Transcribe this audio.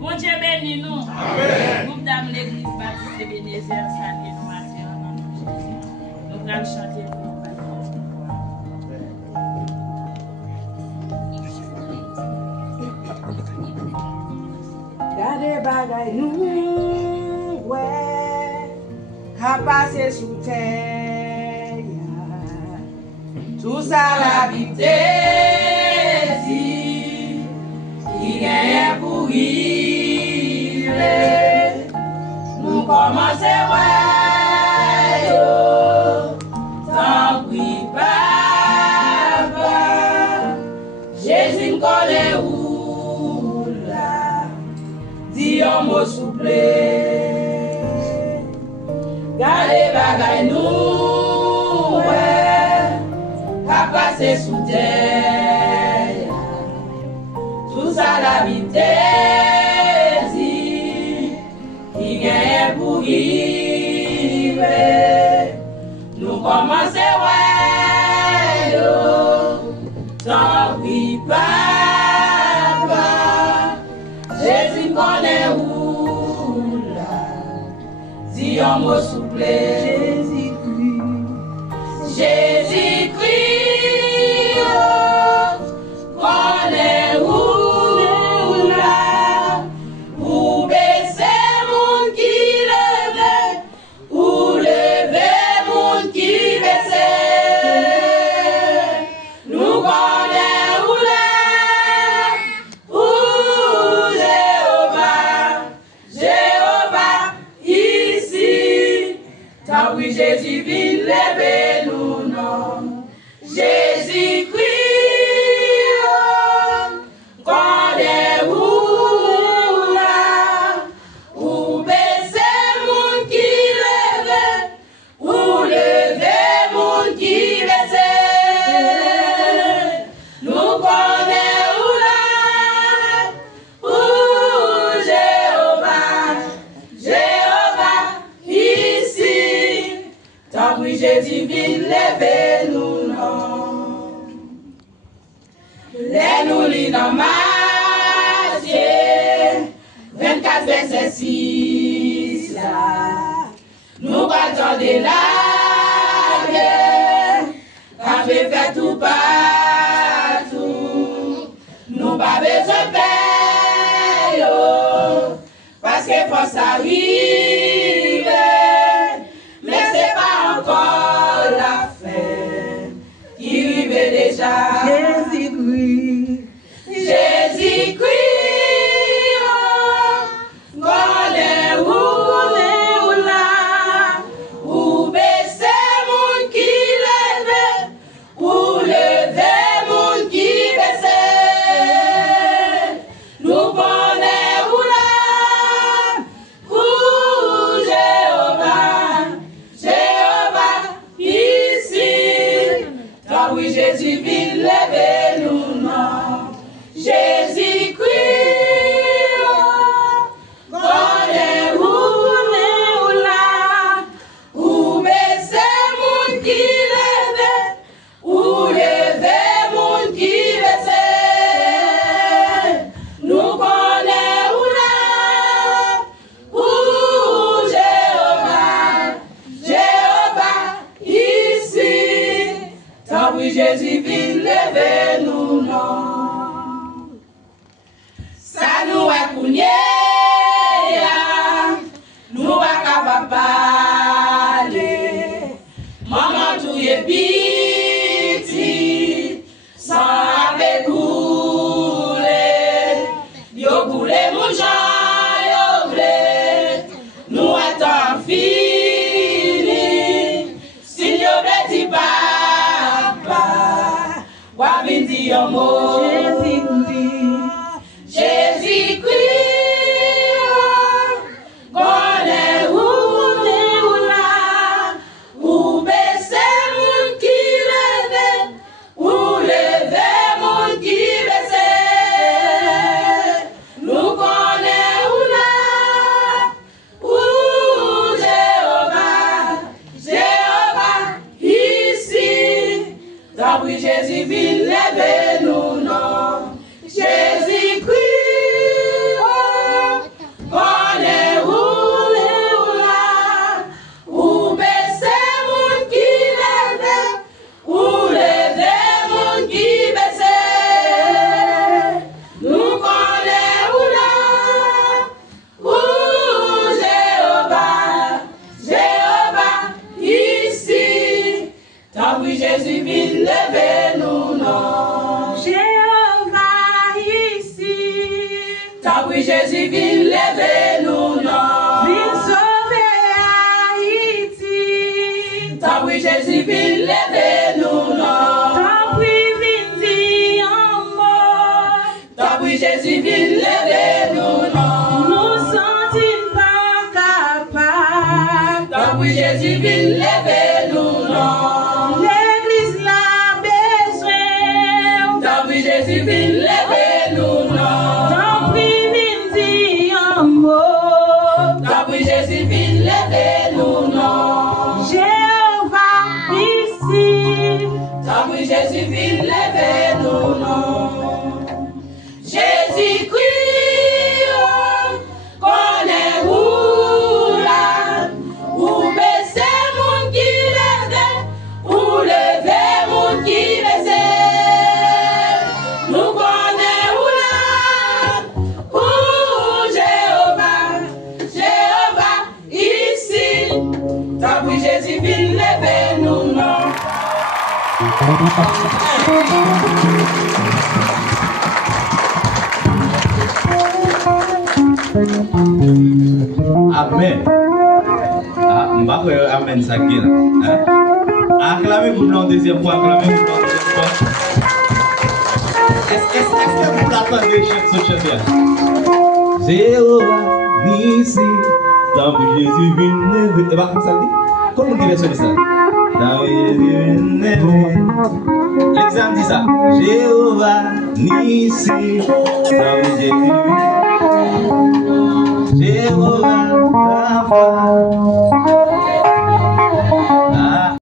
Bon Dieu bénis nous. Amen. Groupe d'âmes l'église baptiste Ebenezer, salut nous marquer en nom de Jésus. Nous allons chanter pour nous. Gade bagay nou, ouais, ka pase sou terre. Tout ça la vie si, qui gagne pour vivre. Nous commençons, ouais, tant pis, papa, Jésus me connaît où là. Dis un mot souple, gardez bagay nous, ouais, à passer sous terre. Tout ça la vitesse, qui gagne pour vivre. Nous commençons, ouais, tant pis, papa. Jésus connaît où là. Dis un mot souple. Jésus-Christ, connaît où là. Où baisser moun qui leve, où lever moun qui baisse. Nous connaît où là. Oui, Jésus vient lever nous, non. Jésus-Christ, connaît où là, où baisser moun qui leve, où lever moun qui baisse. Nous connaît où là, où Jéhovah, ici. Tant oui, Jésus vient lever nous, non. Les nous lit dans Matthieu 24, verset 6, là. Nous battons de la guerre, quand fait fait tout partout. Nous pas besoin de payer, parce que force arrive. Mais c'est pas encore la fin qui vive déjà. Jésus-Christ, connaît où là, où baisser moun qui leve, où lever moun qui baisse. Nous connaît où là, où Jéhovah, ici. Tant oui, Jésus vient lever nous, non. Jésus-Christ, connaît où là, où baisser moun qui leve, où lever moun qui baisse. Nous connaît où là, où Jéhovah, ici. Tant oui, Jésus vient lever nous, non. Ça nous est cougné, nous pas capable parler. Maman tout est petit, sans avec couler. Yo coulé mon Jean, yo blé, nous étant fini. Si yo blé dit papa, wa vin di un mot. Jésus-Christ, connaît où là, où baisser moun qui leve, où lever moun qui baisse. Nous connaît où là, où Jéhovah, ici. Tant oui, Jésus vient lever nous. oui, Jésus vient lever nous, non. Vient sauver Haïti. Tant oui, Jésus vient lever nous, non. Tant oui, vient dire un mot. Tant oui, Jésus vient lever nous, non. Nous sentons pas capables. Tant oui, Jésus vient lever nous, non. L'église l'a besoin. Tant oui, Jésus vient lever nous, non. Tant oui, vient dire un mot. Tant oui, Jésus vient lever nous, non. Jéhovah ici. Tant oui, Jésus vient lever nous, non. Jésus-Christ, connaît où là, où baisser mon qui lève, où lever mon qui baisser. Nous connaît où là, où Jéhovah, Jéhovah ici. Tant oui, Jésus vient lever nous, non. Amen. Ah, on va faire amen ça qui là. Acclamez pour la deuxième fois, acclamez pour la deuxième fois. Est-ce que vous l'attendez ce chanteur? Jéhovah, Nissi, tant que Jésus vient lever. Et bah comme ça dit? Comment on dit version ça? Tant que Jésus vient lever. L'exemple dit ça. Jéhovah, Nissi, tant que Jésus vient. Jéhovah, Rapha,